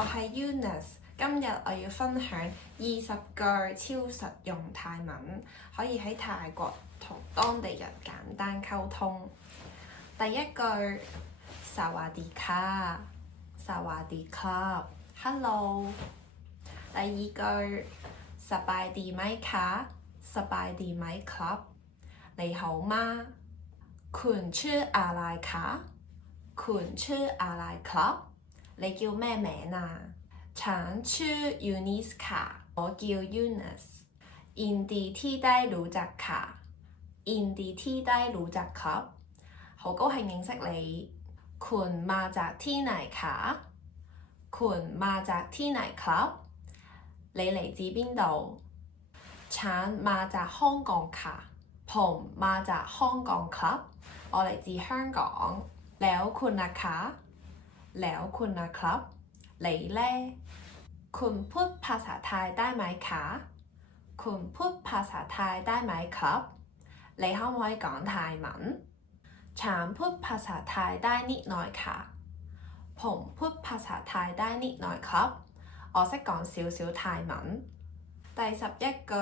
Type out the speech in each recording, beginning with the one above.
我係 Eunice，今日我要分享20句超實用泰文，可以喺泰國同當地人簡單溝通。第一句，薩瓦迪卡，薩瓦迪卡 ，Hello。第二句，สบายดีไหมคะสบายดีไหมครับ你好嗎คุณชื่ออะไรคะคุณชื่ออะไรครับ你叫咩名啊ฉันชื่อ Eunice ค่ะ我叫 Eunice ยินดีที่ได้รู้จักค่ะยินดีที่ได้รู้จักครับ好高興認識你คุณมาจากที่ไหนคะคุณมาจากที่ไหนครับ你嚟自邊度ฉันมาจากฮ่องกงค่ะผมมาจากฮ่องกงครับ我嚟自香港แล้วคุณนะคะแล้วคุณนะครับ你呢คุณพูดภาษาไทยได้ไหมคะคุณพูดภาษาไทยได้ไหมครับ你可唔可以講泰文ฉันพูดภาษาไทยได้นิดหน่อยค่ะผมพูดภาษาไทยได้นิดหน่อยครับ我識講少少泰文第11句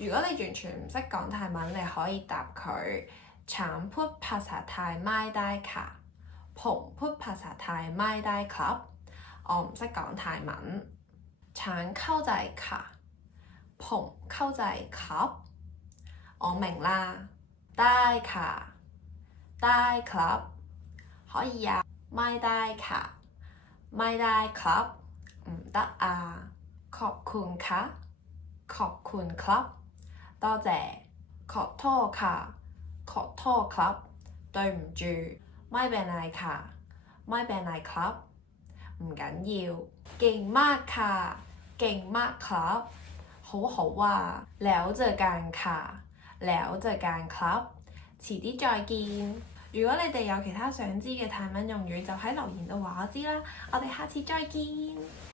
如果你完全唔識講泰文你可以答佢ฉันพูดภาษาไทยไม่ได้ค่ะผมพูดภาษาไทยไม่ได้ครับ我唔識講泰文ฉันเข้าใจค่ะผมเข้าใจครับ我明啦ได้ค่ะได้ครับ可以啊ไม่ได้ค่ะไม่ได้ครับ唔得啊ขอบคุณค่ะขอบคุณครับ多謝ขอโทษค่ะขอโทษครับ對唔住ไม่เป็นไรค่ะไม่เป็นไรครับ唔緊要เก่งมากค่ะเก่งมากครับ好好啊แล้วเจอกันค่ะแล้วเจอกันครับ遲啲再見如果你哋有其他想知嘅泰文用語就喺留言度話我知啦我哋下次再見